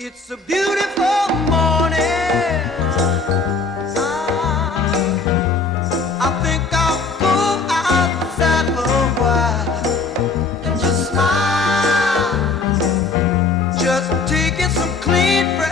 It's a beautiful morning. I think I'll go outside for a while and just smile. Just taking some clean breath.